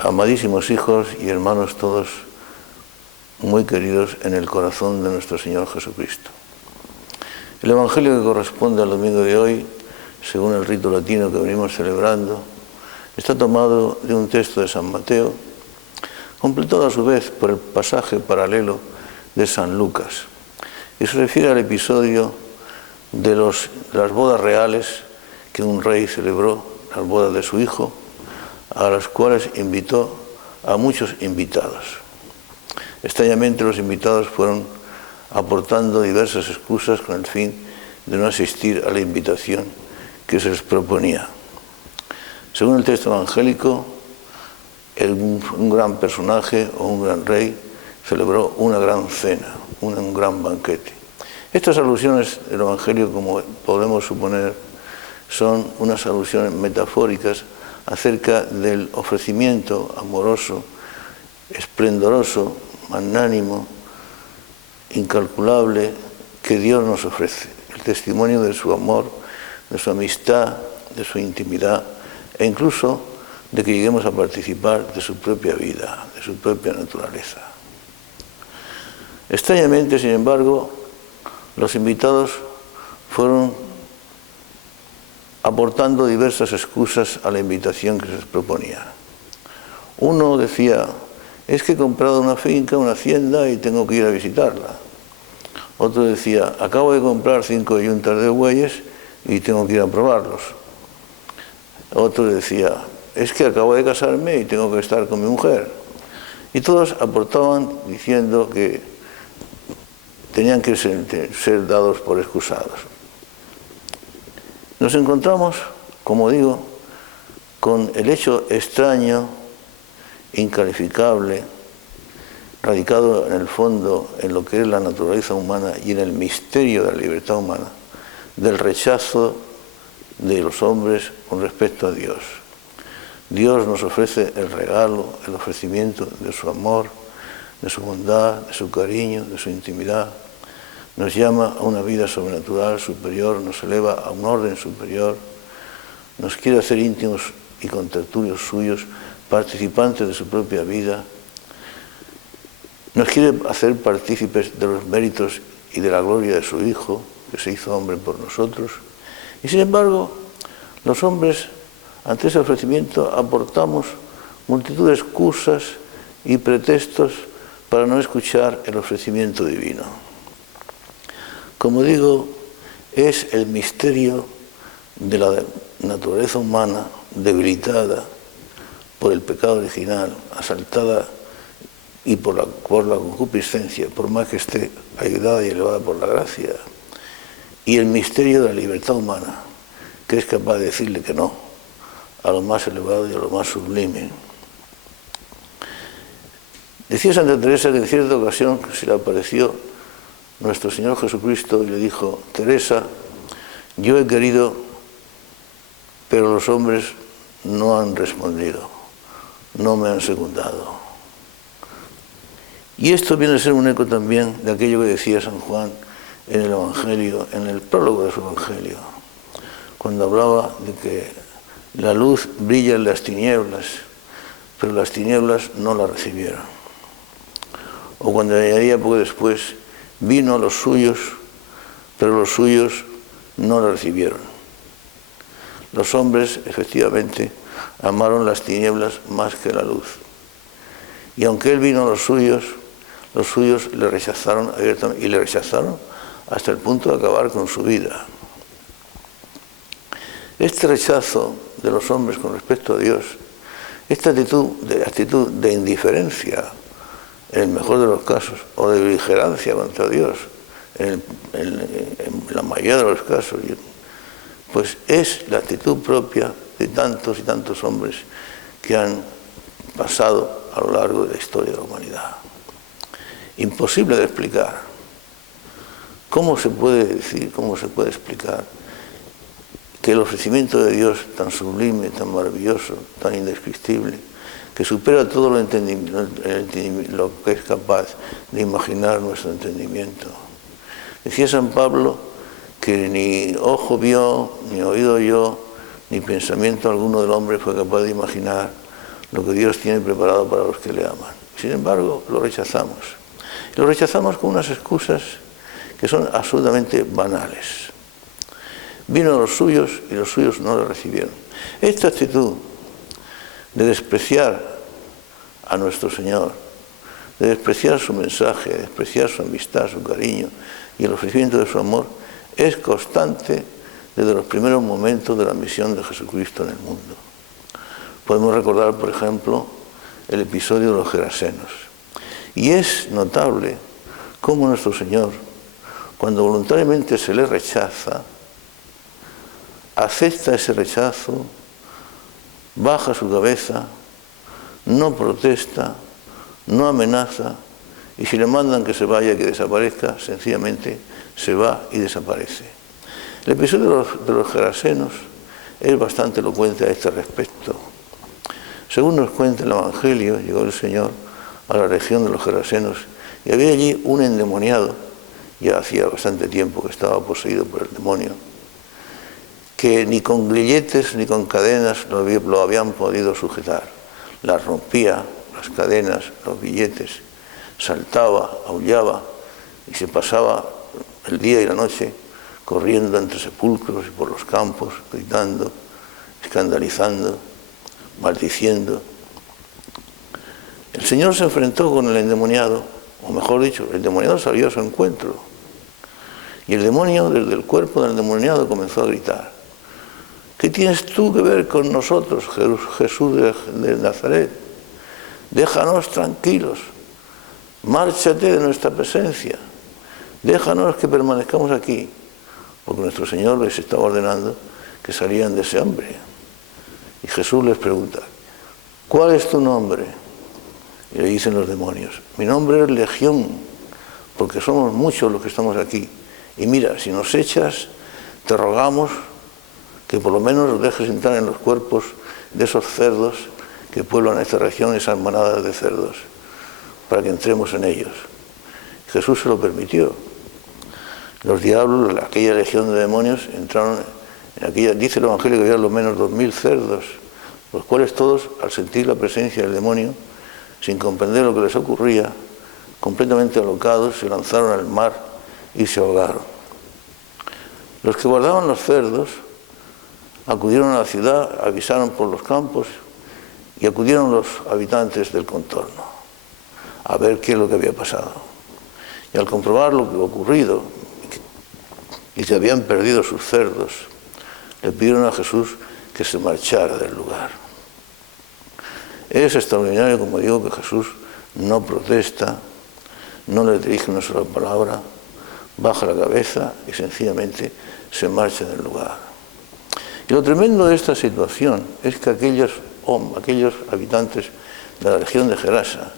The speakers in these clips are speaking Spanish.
Amadísimos hijos y hermanos todos muy queridos en el corazón de nuestro Señor Jesucristo. El Evangelio que corresponde al domingo de hoy, según el rito latino que venimos celebrando, está tomado de un texto de San Mateo, completado a su vez por el pasaje paralelo de San Lucas, y se refiere al episodio de las bodas reales que un rey celebró, las bodas de su hijo, a las cuales invitó a muchos invitados. Extrañamente los invitados fueron aportando diversas excusas con el fin de no asistir a la invitación que se les proponía. Según el texto evangélico, un gran personaje o un gran rey celebró una gran cena, un gran banquete. Estas alusiones del Evangelio, como podemos suponer, son unas alusiones metafóricas acerca del ofrecimiento amoroso, esplendoroso, magnánimo, incalculable que Dios nos ofrece. El testimonio de su amor, de su amistad, de su intimidad e incluso de que lleguemos a participar de su propia vida, de su propia naturaleza. Extrañamente, sin embargo, los invitados fueron aportando diversas excusas a la invitación que se les proponía. Uno decía, es que he comprado una finca, una hacienda y tengo que ir a visitarla. Otro decía, acabo de comprar 5 yuntas de bueyes y tengo que ir a probarlos. Otro decía, es que acabo de casarme y tengo que estar con mi mujer. Y todos aportaban diciendo que tenían que ser dados por excusados. Nos encontramos, como digo, con el hecho extraño, incalificable, radicado en el fondo en lo que es la naturaleza humana y en el misterio de la libertad humana, del rechazo de los hombres con respecto a Dios. Dios nos ofrece el regalo, el ofrecimiento de su amor, de su bondad, de su cariño, de su intimidad. Nos llama a una vida sobrenatural, superior, nos eleva a un orden superior, nos quiere hacer íntimos y contertulios suyos, participantes de su propia vida, nos quiere hacer partícipes de los méritos y de la gloria de su Hijo, que se hizo hombre por nosotros. Y sin embargo, los hombres, ante ese ofrecimiento, aportamos multitud de excusas y pretextos para no escuchar el ofrecimiento divino. Como digo, es el misterio de la naturaleza humana debilitada por el pecado original, asaltada y por la concupiscencia, por más que esté ayudada y elevada por la gracia, y el misterio de la libertad humana, que es capaz de decirle que no a lo más elevado y a lo más sublime. Decía Santa Teresa que en cierta ocasión se le apareció nuestro Señor Jesucristo y le dijo, Teresa, yo he querido, pero los hombres no han respondido, no me han secundado. Y esto viene a ser un eco también de aquello que decía San Juan en el Evangelio, en el prólogo de su Evangelio, cuando hablaba de que la luz brilla en las tinieblas, pero las tinieblas no la recibieron. O cuando añadía poco después, vino a los suyos, pero los suyos no la recibieron. Los hombres, efectivamente, amaron las tinieblas más que la luz. Y aunque él vino a los suyos le rechazaron abiertamente, y le rechazaron hasta el punto de acabar con su vida. Este rechazo de los hombres con respecto a Dios, esta actitud de indiferencia, en el mejor de los casos, o de beligerancia contra Dios, en la mayoría de los casos, pues es la actitud propia de tantos y tantos hombres que han pasado a lo largo de la historia de la humanidad. Imposible de explicar. ¿Cómo se puede decir, cómo se puede explicar que el ofrecimiento de Dios tan sublime, tan maravilloso, tan indescriptible, que supera todo lo que es capaz de imaginar nuestro entendimiento? Decía San Pablo que ni ojo vio, ni oído oyó, ni pensamiento alguno del hombre fue capaz de imaginar lo que Dios tiene preparado para los que le aman. Sin embargo, lo rechazamos. Y lo rechazamos con unas excusas que son absolutamente banales. Vino a los suyos y los suyos no le recibieron. Esta actitud de despreciar a nuestro Señor, de despreciar su mensaje, de despreciar su amistad, su cariño y el ofrecimiento de su amor, es constante desde los primeros momentos de la misión de Jesucristo en el mundo. Podemos recordar, por ejemplo, el episodio de los Gerasenos. Y es notable cómo nuestro Señor, cuando voluntariamente se le rechaza, acepta ese rechazo, baja su cabeza, no protesta, no amenaza, y si le mandan que se vaya, que desaparezca, sencillamente se va y desaparece. El episodio de los Gerasenos es bastante elocuente a este respecto. Según nos cuenta el Evangelio, llegó el Señor a la región de los Gerasenos y había allí un endemoniado, ya hacía bastante tiempo que estaba poseído por el demonio, que ni con grilletes ni con cadenas lo habían podido sujetar. Las rompía, las cadenas, los grilletes, saltaba, aullaba y se pasaba el día y la noche corriendo entre sepulcros y por los campos, gritando, escandalizando, maldiciendo. El Señor se enfrentó con el endemoniado, o mejor dicho, el endemoniado salió a su encuentro. Y el demonio, desde el cuerpo del endemoniado, comenzó a gritar: ¿qué tienes tú que ver con nosotros, Jesús de Nazaret? Déjanos tranquilos, márchate de nuestra presencia, déjanos que permanezcamos aquí, porque nuestro Señor les estaba ordenando que salían de ese hambre. Y Jesús les pregunta: ¿cuál es tu nombre? Y le dicen los demonios: mi nombre es Legión, porque somos muchos los que estamos aquí. Y mira, si nos echas, te rogamos que por lo menos nos dejes entrar en los cuerpos de esos cerdos que pueblan esta región, esas manadas de cerdos, para que entremos en ellos. Jesús se lo permitió. Los diablos, aquella legión de demonios, entraron en aquella, dice el Evangelio que había lo menos 2000 cerdos, los cuales todos, al sentir la presencia del demonio, sin comprender lo que les ocurría, completamente alocados, se lanzaron al mar y se ahogaron. Los que guardaban los cerdos acudieron a la ciudad, avisaron por los campos y acudieron los habitantes del contorno a ver qué es lo que había pasado. Y al comprobar lo que había ocurrido y que habían perdido sus cerdos, le pidieron a Jesús que se marchara del lugar. Es extraordinario, como digo, que Jesús no protesta, no le dirige una sola palabra, baja la cabeza y sencillamente se marcha del lugar. Y lo tremendo de esta situación es que aquellos habitantes de la región de Gerasa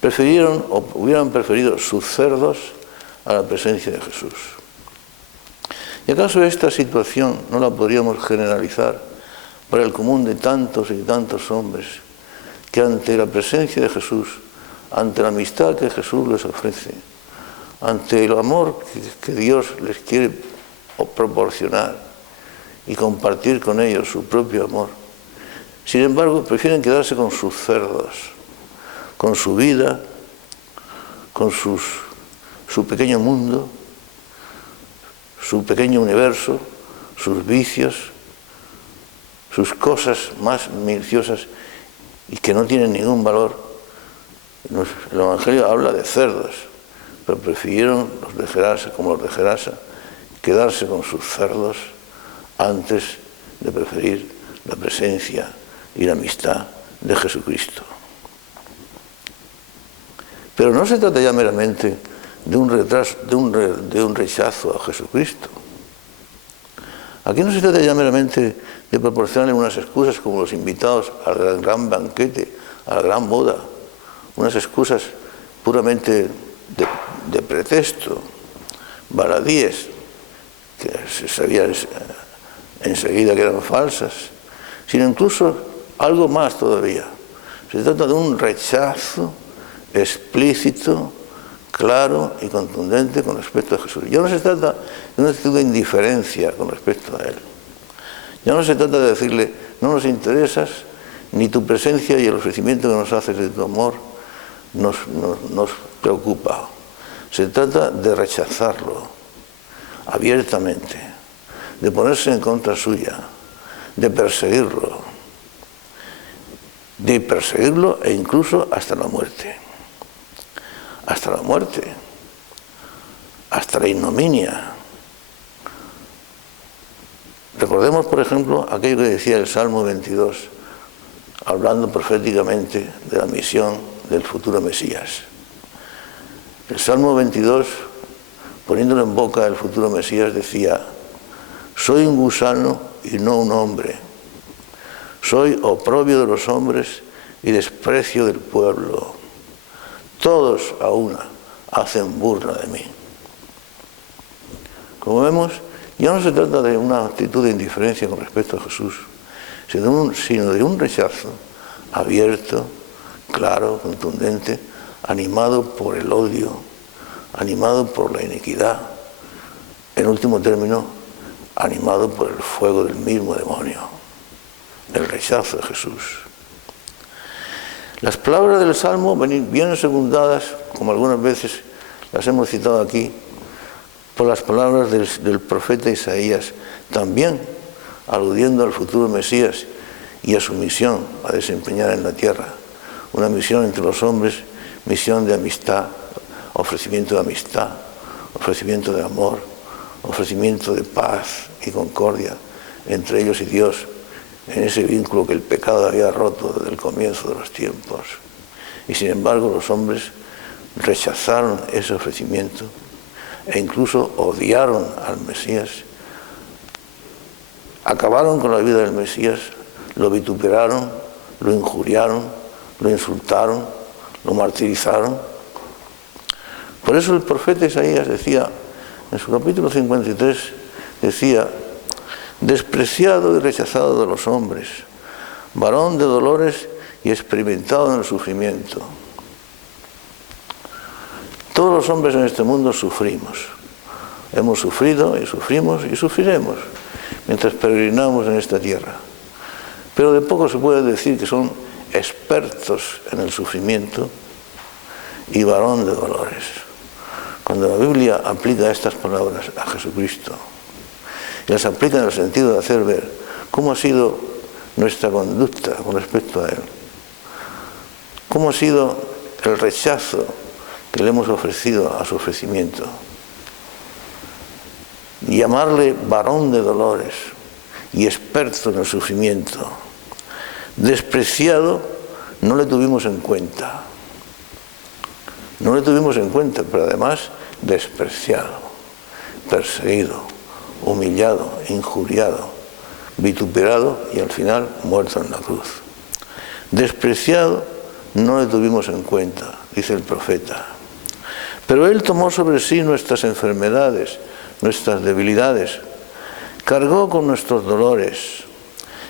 prefirieron o hubieran preferido sus cerdos a la presencia de Jesús. ¿Y acaso esta situación no la podríamos generalizar para el común de tantos y tantos hombres que ante la presencia de Jesús, ante la amistad que Jesús les ofrece, ante el amor que Dios les quiere proporcionar y compartir con ellos su propio amor, sin embargo prefieren quedarse con sus cerdos, con su vida, con su pequeño mundo, su pequeño universo, sus vicios, sus cosas más minuciosas y que no tienen ningún valor? El Evangelio habla de cerdos, pero prefirieron los de Gerasa, como los de Gerasa, quedarse con sus cerdos antes de preferir la presencia y la amistad de Jesucristo. Pero no se trata ya meramente de un rechazo a Jesucristo. Aquí no se trata ya meramente de proporcionarle unas excusas como los invitados al gran banquete, a la gran boda, unas excusas puramente de pretexto, baladíes, que se sabía enseguida que eran falsas, sino incluso algo más todavía. Se trata de un rechazo explícito, claro y contundente con respecto a Jesús. Ya no se trata de una actitud de indiferencia con respecto a Él. Ya no se trata de decirle: no nos interesas, ni tu presencia y el ofrecimiento que nos haces de tu amor nos preocupa. Se trata de rechazarlo abiertamente, de ponerse en contra suya, de perseguirlo e incluso hasta la muerte. Hasta la muerte, hasta la ignominia. Recordemos, por ejemplo, aquello que decía el Salmo 22, hablando proféticamente de la misión del futuro Mesías. El Salmo 22, poniéndolo en boca del futuro Mesías, decía: soy un gusano y no un hombre, soy oprobio de los hombres y desprecio del pueblo. Todos a una hacen burla de mí. Como vemos, ya no se trata de una actitud de indiferencia con respecto a Jesús, sino de un rechazo abierto, claro, contundente, animado por el odio, animado por la iniquidad, en último término, animado por el fuego del mismo demonio, el rechazo de Jesús. Las palabras del Salmo vienen secundadas, como algunas veces las hemos citado aquí, por las palabras del profeta Isaías, también aludiendo al futuro Mesías y a su misión a desempeñar en la tierra. Una misión entre los hombres, misión de amistad, ofrecimiento de amistad, ofrecimiento de amor, ofrecimiento de paz y concordia entre ellos y Dios, en ese vínculo que el pecado había roto desde el comienzo de los tiempos. Y sin embargo los hombres rechazaron ese ofrecimiento e incluso odiaron al Mesías, acabaron con la vida del Mesías, lo vituperaron, lo injuriaron, lo insultaron, lo martirizaron. Por eso el profeta Isaías decía, en su capítulo 53, decía: despreciado y rechazado de los hombres, varón de dolores y experimentado en el sufrimiento. Todos los hombres en este mundo sufrimos. Hemos sufrido y sufrimos y sufriremos mientras peregrinamos en esta tierra. Pero de poco se puede decir que son expertos en el sufrimiento y varón de dolores. Cuando la Biblia aplica estas palabras a Jesucristo, y las aplica en el sentido de hacer ver cómo ha sido nuestra conducta con respecto a Él, cómo ha sido el rechazo que le hemos ofrecido a su ofrecimiento. Llamarle varón de dolores y experto en el sufrimiento. Despreciado, no le tuvimos en cuenta. No le tuvimos en cuenta, pero además despreciado, perseguido, humillado, injuriado, vituperado y al final muerto en la cruz. Despreciado, no le tuvimos en cuenta, dice el profeta. Pero Él tomó sobre sí nuestras enfermedades, nuestras debilidades, cargó con nuestros dolores,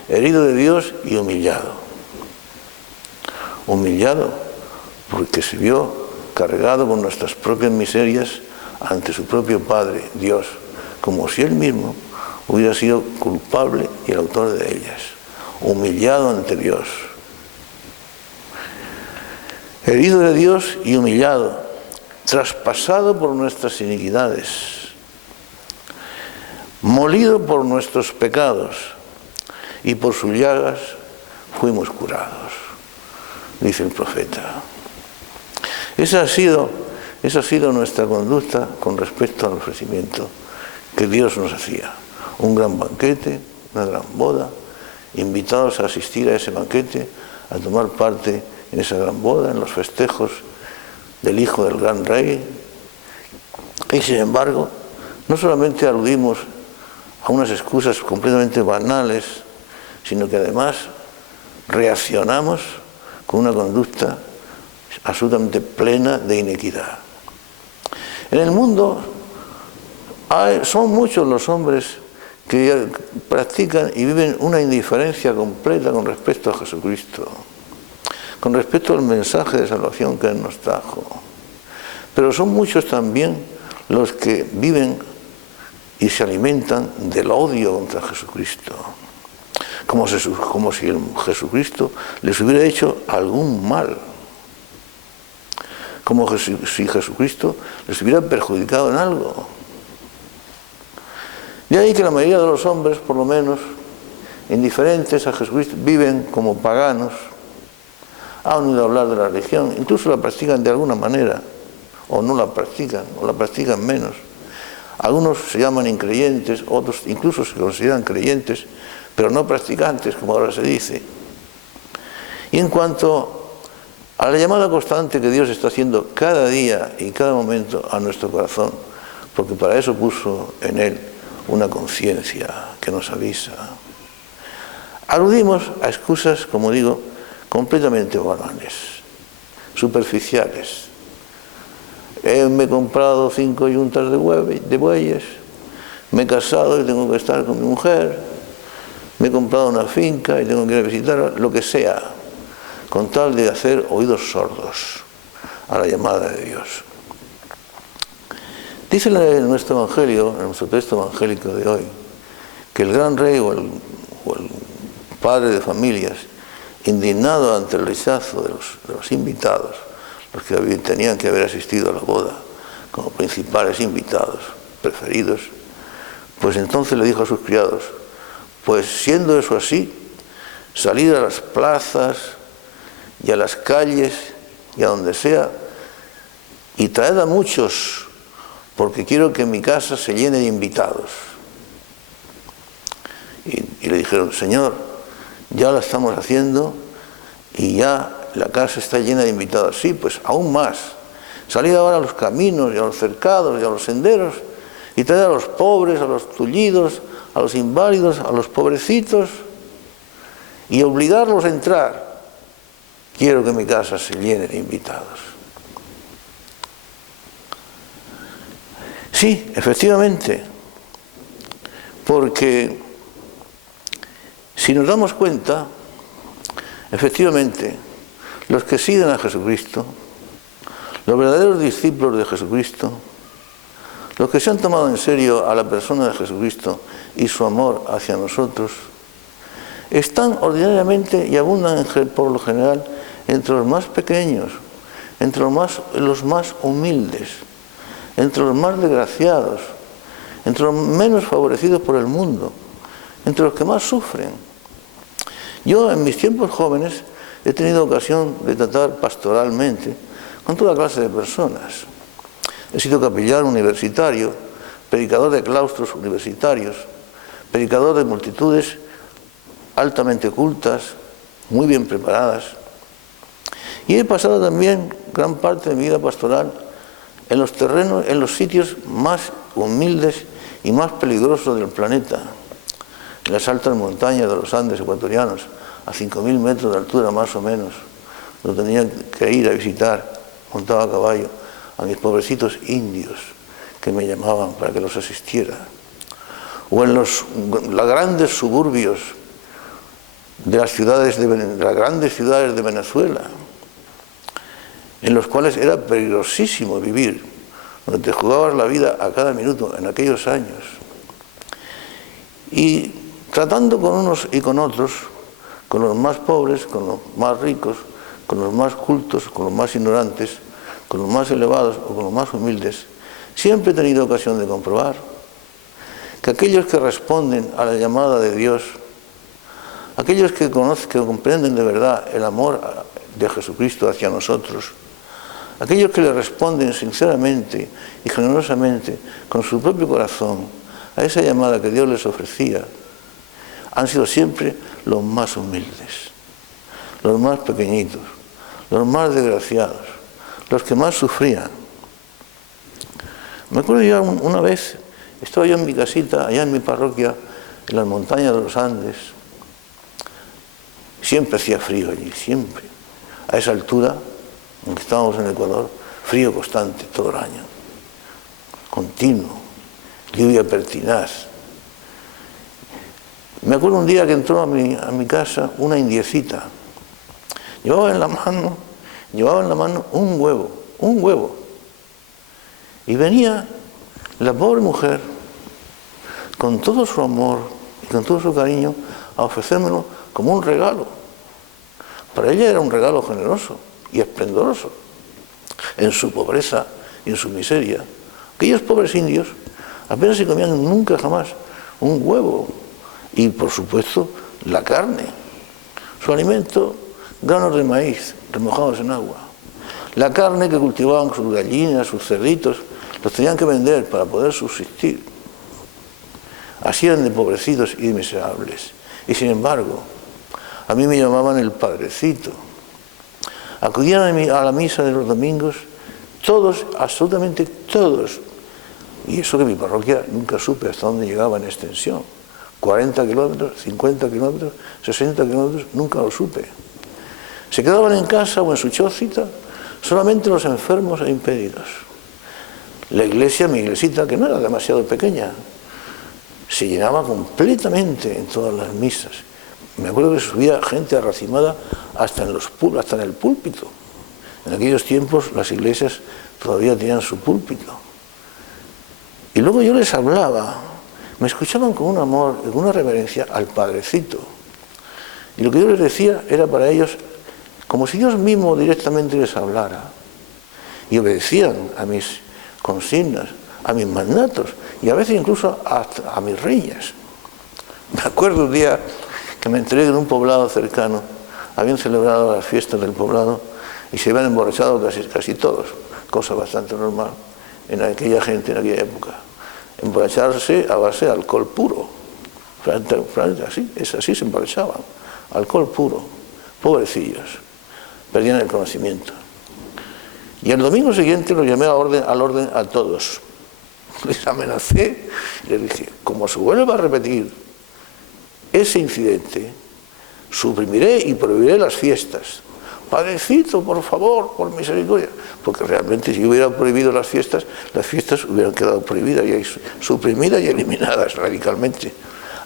herido de Dios y humillado. Humillado porque se vio cargado con nuestras propias miserias ante su propio Padre, Dios, como si Él mismo hubiera sido culpable y el autor de ellas. Humillado ante Dios. Herido de Dios y humillado, traspasado por nuestras iniquidades, molido por nuestros pecados, y por sus llagas fuimos curados, dice el profeta. Esa ha sido nuestra conducta con respecto al ofrecimiento que Dios nos hacía. Un gran banquete, una gran boda, invitados a asistir a ese banquete, a tomar parte en esa gran boda, en los festejos del hijo del gran rey. Y sin embargo, no solamente aludimos a unas excusas completamente banales, sino que además reaccionamos con una conducta absolutamente plena de iniquidad. En el mundo son muchos los hombres que practican y viven una indiferencia completa con respecto a Jesucristo, con respecto al mensaje de salvación que Él nos trajo. Pero son muchos también los que viven y se alimentan del odio contra Jesucristo. como si Jesucristo les hubiera hecho algún mal, como si Jesucristo les hubiera perjudicado en algo. De ahí que la mayoría de los hombres, por lo menos, indiferentes a Jesucristo, viven como paganos, han oído hablar de la religión, incluso la practican de alguna manera, o no la practican, o la practican menos. Algunos se llaman increyentes, otros incluso se consideran creyentes, pero no practicantes, como ahora se dice. Y en cuanto a la llamada constante que Dios está haciendo cada día y cada momento a nuestro corazón, porque para eso puso en él una conciencia que nos avisa, aludimos a excusas, como digo, completamente banales, superficiales. Me he comprado 5 yuntas de bueyes, me he casado y tengo que estar con mi mujer, me he comprado una finca y tengo que ir a visitarla, lo que sea, con tal de hacer oídos sordos a la llamada de Dios. Dice en nuestro Evangelio, en nuestro texto evangélico de hoy, que el gran rey o el padre de familias, indignado ante el rechazo de los invitados, los que tenían que haber asistido a la boda como principales invitados preferidos, pues entonces le dijo a sus criados: pues siendo eso así, salid a las plazas y a las calles y a donde sea y traed a muchos, porque quiero que mi casa se llene de invitados. Y le dijeron: Señor, ya la estamos haciendo y ya la casa está llena de invitados. Sí, pues aún más. Salid ahora a los caminos y a los cercados y a los senderos y traed a los pobres, a los tullidos, a los inválidos, a los pobrecitos y obligarlos a entrar. Quiero que mi casa se llene de invitados. Sí, efectivamente, porque si nos damos cuenta, efectivamente, los que siguen a Jesucristo, los verdaderos discípulos de Jesucristo, los que se han tomado en serio a la persona de Jesucristo y su amor hacia nosotros, están ordinariamente y abundan por lo general entre los más pequeños, entre los más humildes, entre los más desgraciados, entre los menos favorecidos por el mundo, entre los que más sufren. Yo en mis tiempos jóvenes he tenido ocasión de tratar pastoralmente con toda clase de personas. He sido capellán universitario, predicador de claustros universitarios, predicador de multitudes altamente cultas, muy bien preparadas. Y he pasado también gran parte de mi vida pastoral en los terrenos, en los sitios más humildes y más peligrosos del planeta, en las altas montañas de los Andes ecuatorianos, a 5.000 metros de altura más o menos, donde tenía que ir a visitar, montado a caballo, a mis pobrecitos indios que me llamaban para que los asistiera, o en los grandes suburbios de las grandes ciudades de Venezuela, en los cuales era peligrosísimo vivir, donde te jugabas la vida a cada minuto en aquellos años. Y tratando con unos y con otros, con los más pobres, con los más ricos, con los más cultos, con los más ignorantes, con los más elevados o con los más humildes, siempre he tenido ocasión de comprobar que aquellos que responden a la llamada de Dios, aquellos que comprenden de verdad el amor de Jesucristo hacia nosotros, aquellos que le responden sinceramente y generosamente con su propio corazón a esa llamada que Dios les ofrecía, han sido siempre los más humildes, los más pequeñitos, los más desgraciados, los que más sufrían. Me acuerdo yo una vez, estaba yo en mi casita, allá en mi parroquia, en las montañas de los Andes. Siempre hacía frío allí, siempre. A esa altura, aunque estábamos en Ecuador, frío constante todo el año, continuo, lluvia pertinaz. Me acuerdo un día que entró a mi casa una indiecita. Llevaba en la mano un huevo. Y venía la pobre mujer, con todo su amor y con todo su cariño, a ofrecérmelo como un regalo. Para ella era un regalo generoso y esplendoroso, en su pobreza y en su miseria. Aquellos pobres indios apenas se comían nunca jamás un huevo y, por supuesto, la carne. Su alimento, granos de maíz remojados en agua. La carne que cultivaban sus gallinas, sus cerditos, los tenían que vender para poder subsistir. Así eran de empobrecidos y de miserables. Y sin embargo, a mí me llamaban el Padrecito. Acudían a la misa de los domingos, todos, absolutamente todos. Y eso que mi parroquia nunca supe hasta dónde llegaba en extensión. 40 kilómetros, 50 kilómetros, 60 kilómetros, nunca lo supe. Se quedaban en casa o en su chocita solamente los enfermos e impedidos. La iglesia, mi iglesita, que no era demasiado pequeña, se llenaba completamente en todas las misas. Me acuerdo que subía gente arracimada hasta en el púlpito. En aquellos tiempos las iglesias todavía tenían su púlpito. Y luego yo les hablaba, me escuchaban con un amor, con una reverencia al Padrecito. Y lo que yo les decía era para ellos como si Dios mismo directamente les hablara. Y obedecían a mis consignas, a mis mandatos y a veces incluso a mis riñas. Me acuerdo un día que me enteré que en un poblado cercano habían celebrado las fiestas del poblado y se habían emborrachado casi todos, cosa bastante normal en aquella gente, en aquella época. Emborracharse a base de alcohol puro. Así se emborrachaban. Alcohol puro. Pobrecillos. Perdían el conocimiento. Y el domingo siguiente los llamé al orden a todos. Les amenacé y les dije, como se vuelva a repetir ese incidente, suprimiré y prohibiré las fiestas. Padrecito, por favor, por misericordia. Porque realmente si hubiera prohibido las fiestas hubieran quedado prohibidas y suprimidas y eliminadas radicalmente.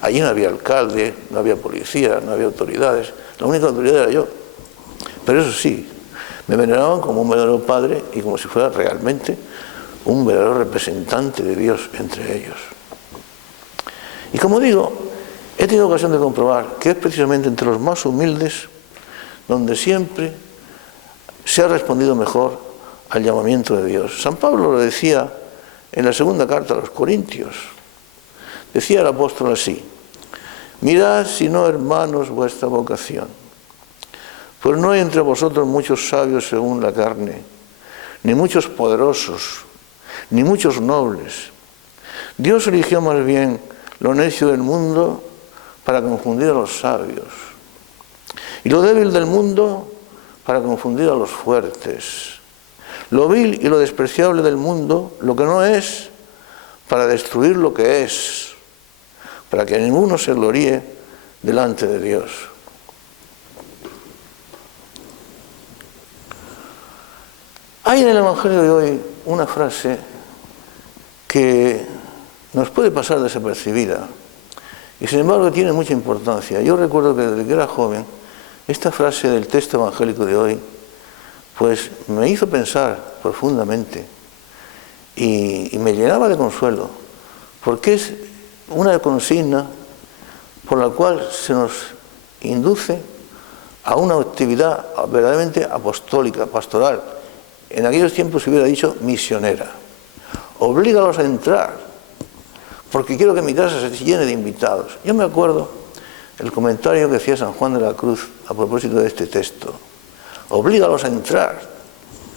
Allí no había alcalde, no había policía, no había autoridades. La única autoridad era yo. Pero eso sí, me veneraban como un verdadero padre y como si fuera realmente un verdadero representante de Dios entre ellos. Y como digo, he tenido ocasión de comprobar que es precisamente entre los más humildes donde siempre se ha respondido mejor al llamamiento de Dios. San Pablo lo decía en la segunda carta a los Corintios. Decía el apóstol así: mirad, si no, hermanos, vuestra vocación, pues no hay entre vosotros muchos sabios según la carne, ni muchos poderosos, ni muchos nobles. Dios eligió más bien lo necio del mundo para confundir a los sabios, y lo débil del mundo para confundir a los fuertes, lo vil y lo despreciable del mundo, lo que no es, para destruir lo que es, para que ninguno se gloríe delante de Dios. Hay en el Evangelio de hoy una frase que nos puede pasar desapercibida y sin embargo tiene mucha importancia. Yo recuerdo que desde que era joven, esta frase del texto evangélico de hoy pues me hizo pensar profundamente y me llenaba de consuelo, porque es una consigna por la cual se nos induce a una actividad verdaderamente apostólica, pastoral. En aquellos tiempos se hubiera dicho misionera. Oblígalos a entrar, porque quiero que mi casa se llene de invitados. Yo me acuerdo el comentario que hacía San Juan de la Cruz a propósito de este texto. Oblígalos a entrar,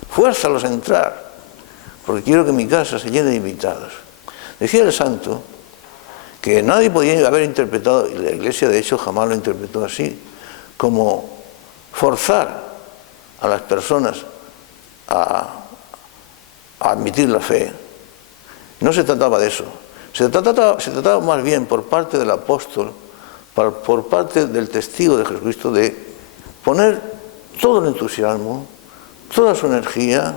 fuérzalos a entrar, porque quiero que mi casa se llene de invitados. Decía el santo que nadie podía haber interpretado, y la Iglesia de hecho jamás lo interpretó así, como forzar a las personas a admitir la fe. No se trataba de eso. Se trataba más bien por parte del apóstol, por parte del testigo de Jesucristo, de poner todo el entusiasmo, toda su energía,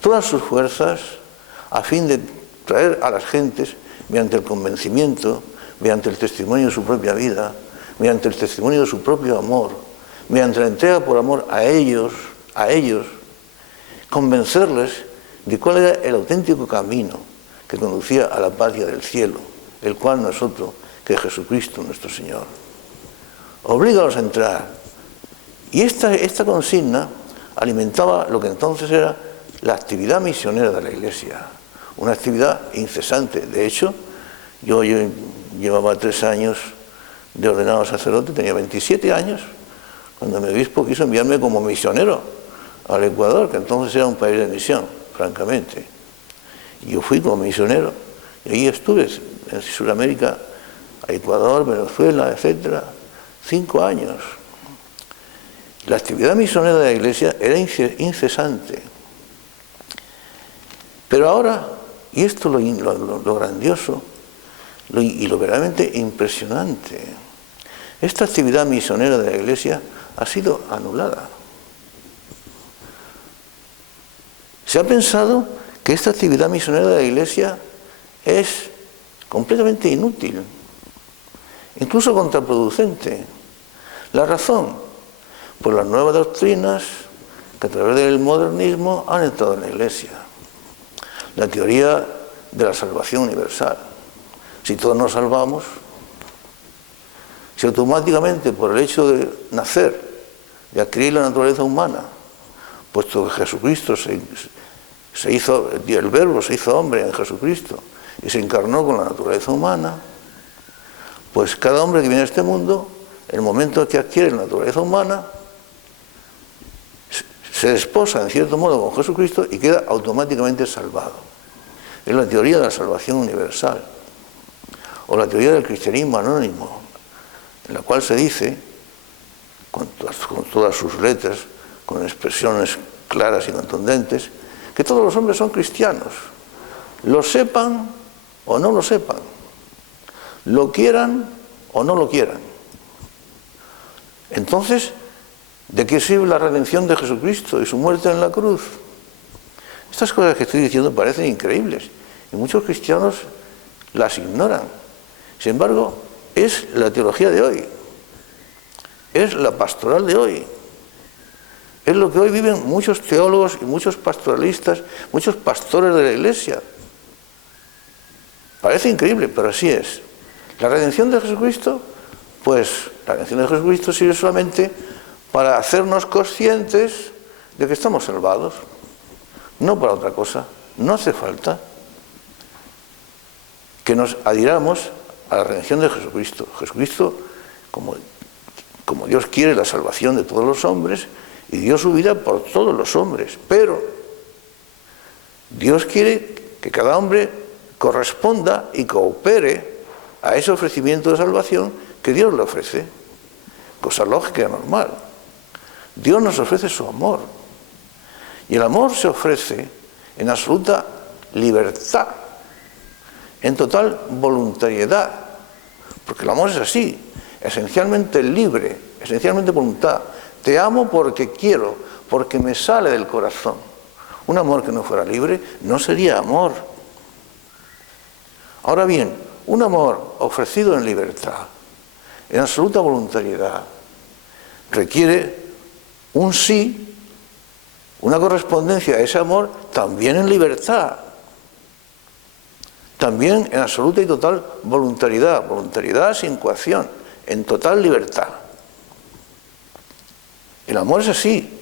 todas sus fuerzas, a fin de traer a las gentes, mediante el convencimiento, mediante el testimonio de su propia vida, mediante el testimonio de su propio amor, mediante la entrega por amor a ellos, convencerles de cuál era el auténtico camino que conducía a la patria del cielo, el cual no es otro que Jesucristo nuestro Señor. oblígalos a entrar. Y esta consigna alimentaba lo que entonces era la actividad misionera de la Iglesia, una actividad incesante. De hecho, yo llevaba 3 años de ordenado sacerdote, tenía 27 años, cuando mi obispo quiso enviarme como misionero al Ecuador, que entonces era un país de misión, francamente. Y yo fui como misionero, y ahí estuve en Sudamérica, a Ecuador, Venezuela, etcétera, 5 años. La actividad misionera de la Iglesia era incesante. Pero ahora, y esto es lo grandioso y lo verdaderamente impresionante, esta actividad misionera de la Iglesia ha sido anulada. Se ha pensado que esta actividad misionera de la Iglesia es completamente inútil, incluso contraproducente. La razón, por las nuevas doctrinas que a través del modernismo han entrado en la Iglesia. La teoría de la salvación universal. Si todos nos salvamos, si automáticamente por el hecho de nacer, de adquirir la naturaleza humana, puesto que Jesucristo se hizo, el Verbo se hizo hombre en Jesucristo y se encarnó con la naturaleza humana, pues cada hombre que viene a este mundo, en el momento que adquiere la naturaleza humana, se desposa en cierto modo con Jesucristo y queda automáticamente salvado. Es la teoría de la salvación universal, o la teoría del cristianismo anónimo, en la cual se dice, con todas sus letras, con expresiones claras y contundentes, que todos los hombres son cristianos, lo sepan o no lo sepan, lo quieran o no lo quieran. Entonces, ¿de qué sirve la redención de Jesucristo y su muerte en la cruz? Estas cosas que estoy diciendo parecen increíbles y muchos cristianos las ignoran. Sin embargo, es la teología de hoy, es la pastoral de hoy, es lo que hoy viven muchos teólogos y muchos pastoralistas, muchos pastores de la Iglesia. Parece increíble, pero así es. La redención de Jesucristo, pues la redención de Jesucristo sirve solamente para hacernos conscientes de que estamos salvados, no para otra cosa. No hace falta que nos adhiramos a la redención de Jesucristo. Jesucristo, como Dios quiere la salvación de todos los hombres, y dio su vida por todos los hombres, pero Dios quiere que cada hombre corresponda y coopere a ese ofrecimiento de salvación que Dios le ofrece. Cosa lógica y normal. Dios nos ofrece su amor. Y el amor se ofrece en absoluta libertad, en total voluntariedad. Porque el amor es así, esencialmente libre, esencialmente voluntad. Te amo porque quiero, porque me sale del corazón. Un amor que no fuera libre no sería amor. Ahora bien, un amor ofrecido en libertad, en absoluta voluntariedad, requiere un sí, una correspondencia a ese amor también en libertad, también en absoluta y total voluntariedad, voluntariedad sin coacción, en total libertad. El amor es así,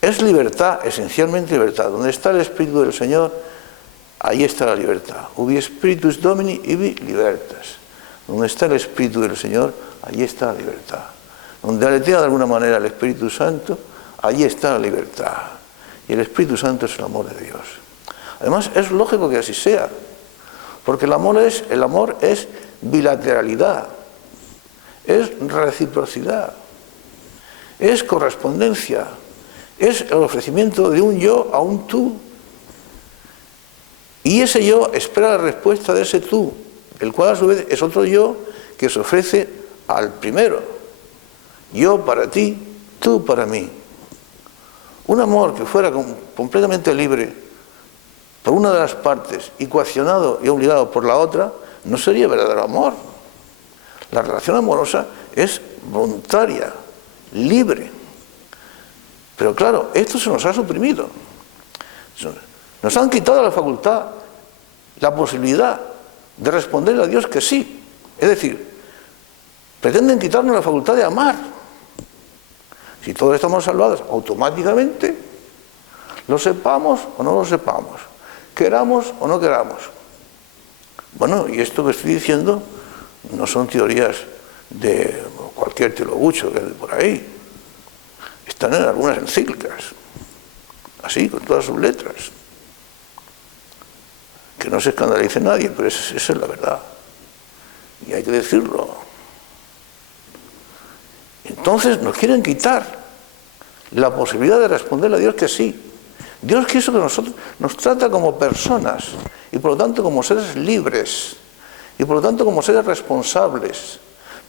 es libertad, esencialmente libertad. Donde está el Espíritu del Señor, ahí está la libertad. Ubi Spiritus Domini, ibi libertas. Donde está el Espíritu del Señor, allí está la libertad. Donde aletea de alguna manera el Espíritu Santo, allí está la libertad. Y el Espíritu Santo es el amor de Dios. Además, es lógico que así sea, porque el amor es bilateralidad, es reciprocidad, es correspondencia, es el ofrecimiento de un yo a un tú. Y ese yo espera la respuesta de ese tú, el cual a su vez es otro yo que se ofrece al primero. Yo para ti, tú para mí. Un amor que fuera completamente libre por una de las partes y coaccionado y obligado por la otra, no sería verdadero amor. La relación amorosa es voluntaria, libre. Pero claro, esto se nos ha suprimido. Nos han quitado la facultad, la posibilidad de responder a Dios que sí. Es decir, Pretenden quitarnos la facultad de amar. Si todos estamos salvados automáticamente, lo sepamos o no lo sepamos, queramos o no queramos. Bueno, y esto que estoy diciendo no son teorías de cualquier teologucho que hay por ahí. Están en algunas encíclicas, así, con todas sus letras. Que no se escandalice nadie, pero esa es la verdad. Y hay que decirlo. Entonces nos quieren quitar la posibilidad de responderle a Dios que sí. Dios quiso que nosotros nos trata como personas y por lo tanto como seres libres y por lo tanto como seres responsables.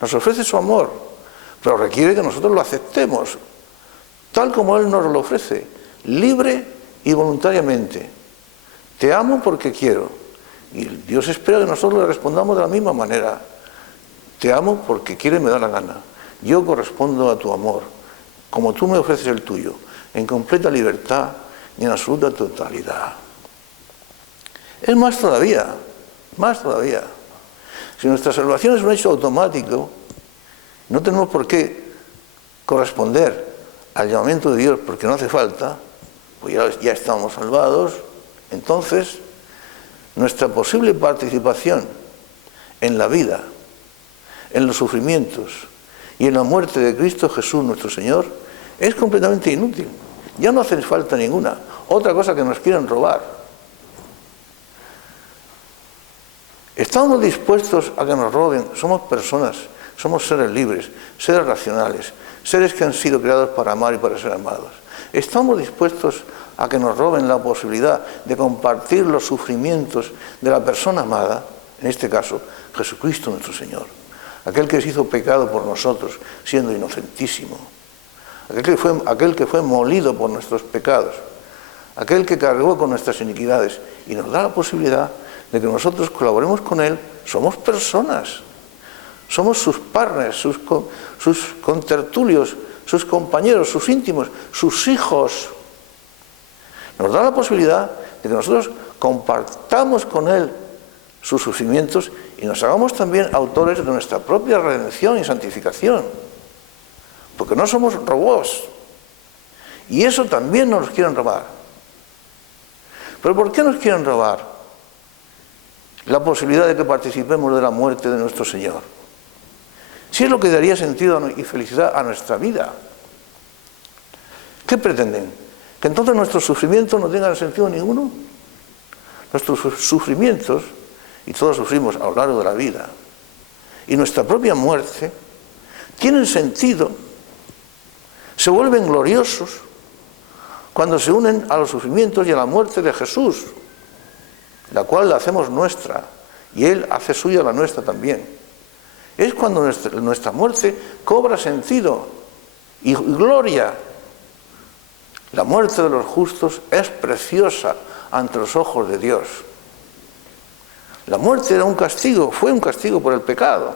Nos ofrece su amor, pero requiere que nosotros lo aceptemos tal como Él nos lo ofrece, libre y voluntariamente. Te amo porque quiero. Y Dios espera que nosotros le respondamos de la misma manera. Te amo porque quiero y me da la gana. Yo correspondo a tu amor, como tú me ofreces el tuyo, en completa libertad y en absoluta totalidad. Es más todavía. Si nuestra salvación es un hecho automático, no tenemos por qué corresponder al llamamiento de Dios porque no hace falta, pues ya estamos salvados. Entonces, nuestra posible participación en la vida, en los sufrimientos y en la muerte de Cristo Jesús nuestro Señor es completamente inútil. Ya no hace falta ninguna. Otra cosa que nos quieren robar. Estamos dispuestos a que nos roben. Somos personas, somos seres libres, seres racionales, seres que han sido creados para amar y para ser amados. Estamos dispuestos a que nos roben la posibilidad de compartir los sufrimientos de la persona amada, en este caso, Jesucristo nuestro Señor, aquel que se hizo pecado por nosotros, siendo inocentísimo, aquel que fue molido por nuestros pecados, aquel que cargó con nuestras iniquidades y nos da la posibilidad de que nosotros colaboremos con Él. Somos personas, somos sus partners, sus contertulios, sus compañeros, sus íntimos, sus hijos. Nos da la posibilidad de que nosotros compartamos con Él sus sufrimientos y nos hagamos también autores de nuestra propia redención y santificación. Porque no somos robots. Y eso también nos quieren robar. ¿Pero por qué nos quieren robar la posibilidad de que participemos de la muerte de nuestro Señor? Si es lo que daría sentido y felicidad a nuestra vida. ¿Qué pretenden? ¿Que entonces nuestros sufrimientos no tengan sentido ninguno? Nuestros sufrimientos, y todos sufrimos a lo largo de la vida, y nuestra propia muerte, tienen sentido, se vuelven gloriosos cuando se unen a los sufrimientos y a la muerte de Jesús, la cual la hacemos nuestra, y Él hace suya la nuestra también. Es cuando nuestra muerte cobra sentido y gloria. La muerte de los justos es preciosa ante los ojos de Dios. La muerte era un castigo, fue un castigo por el pecado.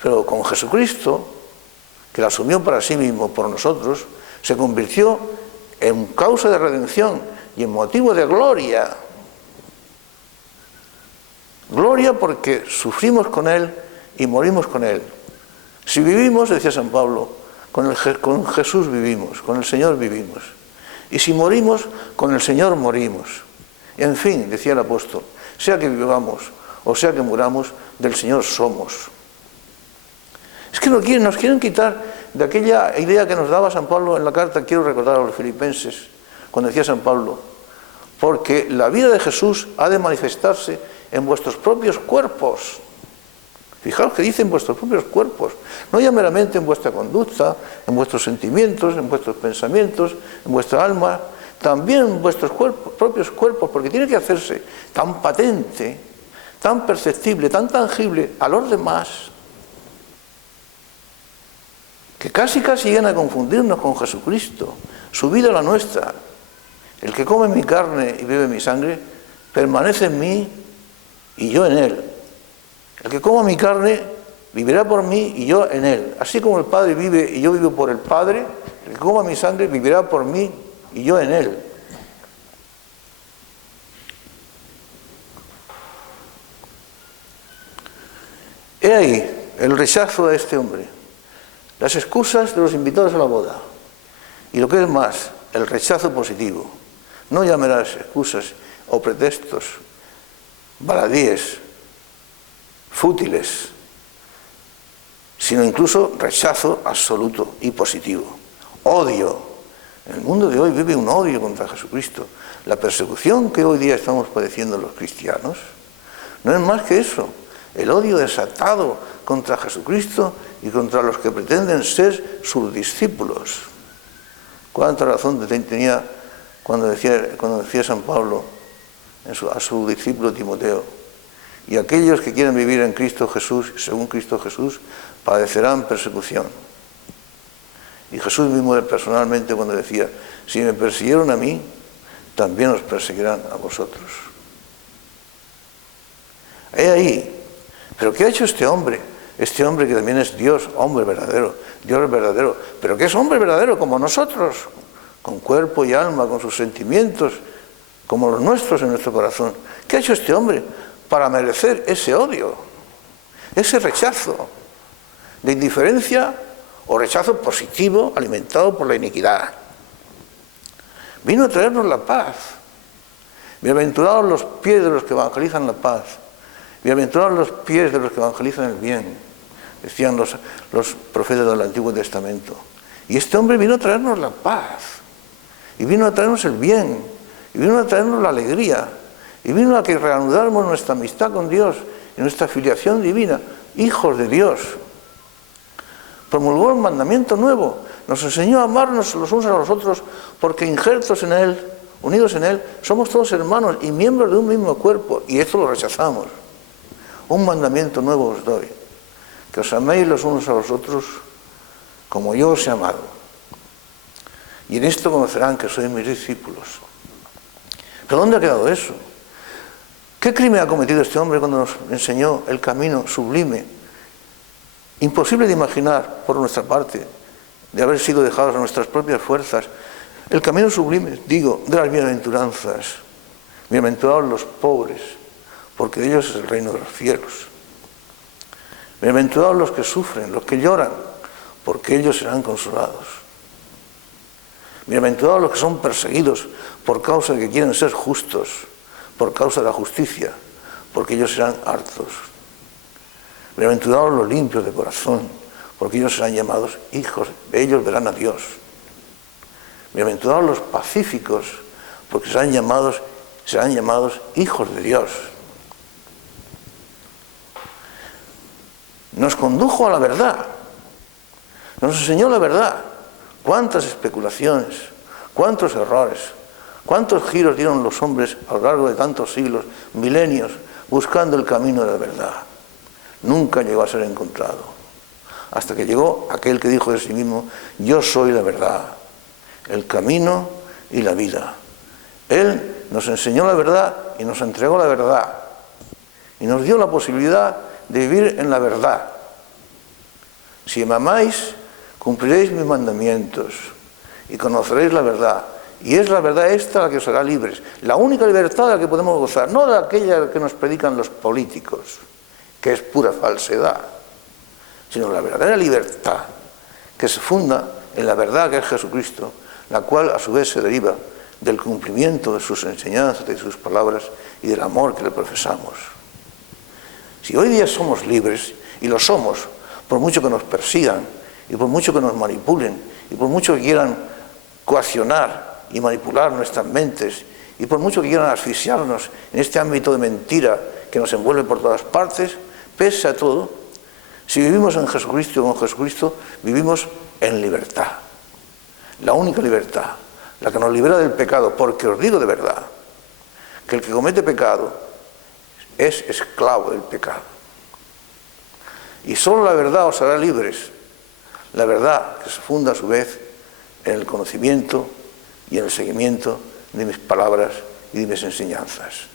Pero con Jesucristo, que la asumió para sí mismo, por nosotros, se convirtió en causa de redención y en motivo de gloria. Gloria porque sufrimos con Él y morimos con Él. Si vivimos, decía San Pablo, con Jesús vivimos, con el Señor vivimos. Y si morimos, con el Señor morimos. En fin, decía el apóstol, sea que vivamos o sea que muramos, del Señor somos. Es que nos quieren quitar de aquella idea que nos daba San Pablo en la carta, quiero recordar a los filipenses, cuando decía San Pablo, porque la vida de Jesús ha de manifestarse en vuestros propios cuerpos. Fijaos que dice en vuestros propios cuerpos, no ya meramente en vuestra conducta, en vuestros sentimientos, en vuestros pensamientos, en vuestra alma, también en vuestros propios cuerpos, porque tiene que hacerse tan patente, tan perceptible, tan tangible a los demás, que casi llegan a confundirnos con Jesucristo, su vida la nuestra. El que come mi carne y bebe mi sangre, permanece en mí y yo en él. El que coma mi carne vivirá por mí y yo en él. Así como el Padre vive y yo vivo por el Padre, el que coma mi sangre vivirá por mí y yo en él. He ahí el rechazo a este hombre, las excusas de los invitados a la boda y lo que es más, el rechazo positivo. No llamarás excusas o pretextos baladíes, fútiles, sino incluso rechazo absoluto y positivo. Odio. El mundo de hoy vive un odio contra Jesucristo. La persecución que hoy día estamos padeciendo los cristianos no es más que eso, el odio desatado contra Jesucristo y contra los que pretenden ser sus discípulos. Cuánta razón tenía cuando decía San Pablo a su discípulo Timoteo: y aquellos que quieren vivir en Cristo Jesús, según Cristo Jesús, padecerán persecución. Y Jesús mismo personalmente cuando decía: si me persiguieron a mí, también os perseguirán a vosotros. He ahí. ¿Pero qué ha hecho este hombre? Este hombre que también es Dios, hombre verdadero, Dios verdadero, pero que es hombre verdadero como nosotros, con cuerpo y alma, con sus sentimientos, como los nuestros en nuestro corazón. ¿Qué ha hecho este hombre para merecer ese odio, ese rechazo de indiferencia o rechazo positivo alimentado por la iniquidad? Vino a traernos la paz. Bienaventurados los pies de los que evangelizan la paz. Bienaventurados los pies de los que evangelizan el bien, decían los profetas del Antiguo Testamento. Y este hombre vino a traernos la paz, y vino a traernos el bien, y vino a traernos la alegría, y vino a que reanudáramos nuestra amistad con Dios y nuestra filiación divina, hijos de Dios. Promulgó un mandamiento nuevo, nos enseñó a amarnos los unos a los otros, porque injertos en Él, unidos en Él, somos todos hermanos y miembros de un mismo cuerpo, y esto lo rechazamos. Un mandamiento nuevo os doy, que os améis los unos a los otros como yo os he amado. Y en esto conocerán que sois mis discípulos. ¿Pero dónde ha quedado eso? ¿Qué crimen ha cometido este hombre cuando nos enseñó el camino sublime, imposible de imaginar por nuestra parte, de haber sido dejados a nuestras propias fuerzas? El camino sublime, digo, de las bienaventuranzas. Bienaventurados los pobres, porque de ellos es el reino de los cielos. Bienaventurados los que sufren, los que lloran, porque ellos serán consolados. Bienaventurados los que son perseguidos por causa de que quieren ser justos, por causa de la justicia, porque ellos serán hartos. Bienaventurados los limpios de corazón, porque ellos serán llamados hijos, ellos verán a Dios. Bienaventurados los pacíficos, porque serán llamados hijos de Dios. Nos condujo a la verdad, nos enseñó la verdad. Cuántas especulaciones, cuántos errores, cuántos giros dieron los hombres a lo largo de tantos siglos, milenios, buscando el camino de la verdad. Nunca llegó a ser encontrado, hasta que llegó aquel que dijo de sí mismo: yo soy la verdad, el camino y la vida. Él nos enseñó la verdad y nos entregó la verdad, y nos dio la posibilidad de vivir en la verdad. Si me amáis, cumpliréis mis mandamientos y conoceréis la verdad. Y es la verdad esta la que os hará libres. La única libertad de la que podemos gozar, no de aquella que nos predican los políticos, que es pura falsedad, sino la verdadera libertad que se funda en la verdad que es Jesucristo, la cual a su vez se deriva del cumplimiento de sus enseñanzas, de sus palabras y del amor que le profesamos. Si hoy día somos libres, y lo somos, por mucho que nos persigan, y por mucho que nos manipulen, y por mucho que quieran coaccionar y manipular nuestras mentes, y por mucho que quieran asfixiarnos en este ámbito de mentira que nos envuelve por todas partes, pese a todo, si vivimos en Jesucristo y con Jesucristo, vivimos en libertad. La única libertad, la que nos libera del pecado, porque os digo de verdad, que el que comete pecado es esclavo del pecado. Y solo la verdad os hará libres, la verdad que se funda a su vez en el conocimiento y en el seguimiento de mis palabras y de mis enseñanzas.